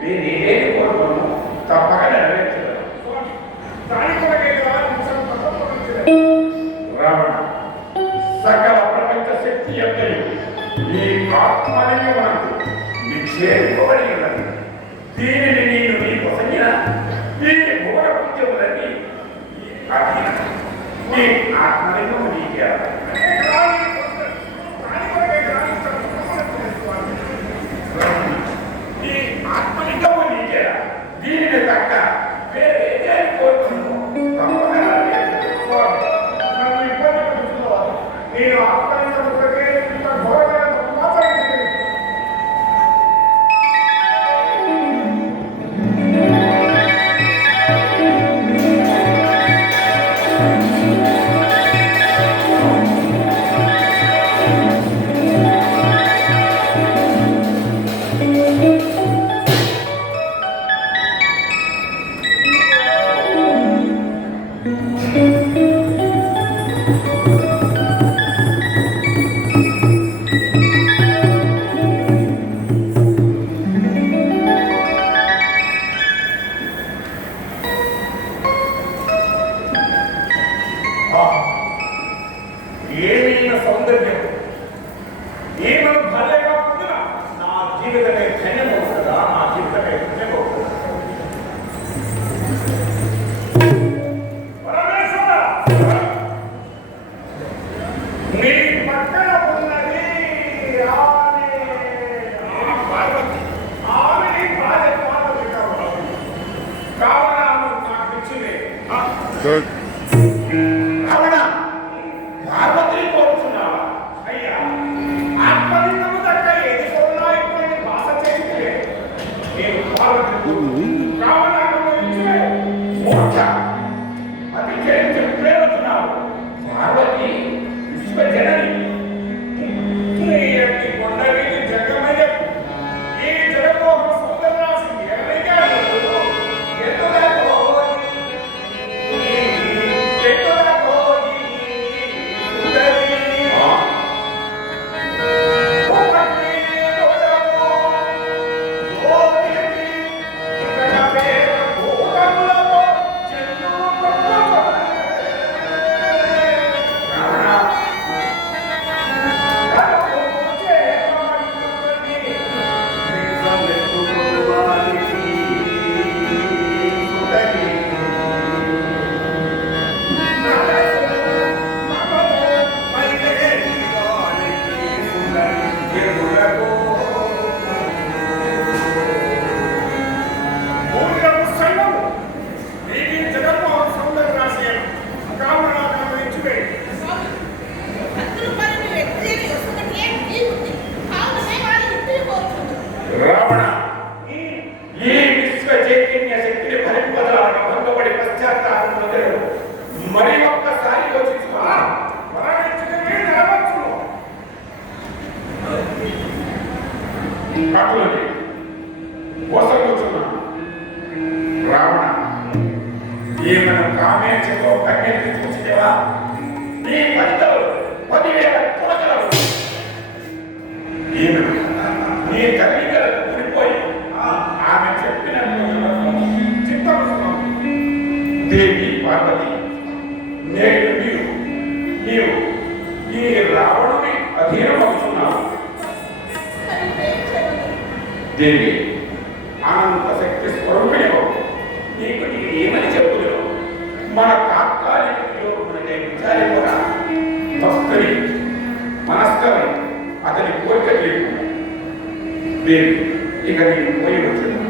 వీరి ఏది కోరుకోను తప్పక నెరవేర్చగలరు. రావణ సకల ప్రపంచ శక్తి ఎంతయు ఈ ఆత్మలింగమునకు నిక్షేపబడి ఉన్నది. దీనిని నేను నీకు సంగిన ఈ భువన పుణ్యములన్నీ ఈ ఆత్మలింగము నీకే ఈ ఆత్మలింగము నీకే. దీనిని తక్క వేరే కోరుకున్నాను నేను ఆత్మలింగములకే ఇంత ఘోరమైన మాట్లాడింది. ఏమైనా సౌందర్యం ఏమైనా భలే కాకుండా నా జీవితమే ధన్యమవుతుందా? నా జీవితమే ధన్యమవుతుందా? నీ పక్కన ఉన్నది ఆమె పార్వతి. ఆమె నీ భార్య పార్వతి కావాలా? నాకు ఇచ్చింది పార్వతిని కోరుతున్నావా? అయ్యా ఆత్మలింగము దగ్గర ఏది కొన్నా ఇప్పుడు భాష చేస్తే నేను పార్వతి అది చేసి ప్రేరుతున్నావు. పార్వతి విశ్వజనని కొండవీటి జగమయ్య ఈ జగమోహన సౌందర్యరాశి ఏమైనా రావణ ఈ విశ్వ చైతన్య శక్తిని భరింపదాలని భంగపడి పశ్చాత్తాపం మొదలు మరి ఒక్కసారి యోచించుకో. రావణ ఏమైనా కామేచ్ఛతో కన్నెత్తి చూసిదేవా? నీ ఫలితం 10,000 పుడకలు. నీ తల్లిదండ్రులు ఊడిపోయి ఆమె చెప్పిన చిత్తము దేవి పార్వతి, నేడు నీవు ఈ రావణుని అధీనమవుతున్నావు. దేవి అనంత శక్తి స్వరూపిణి నీకు నేను ఏమని చెప్పుదును? మన తాత్కాలిక విచారింపగా భక్తుని మనస్కరని అతని కోరిక లేకుండా దేవి ఇక నేను పోయి వచ్చాను.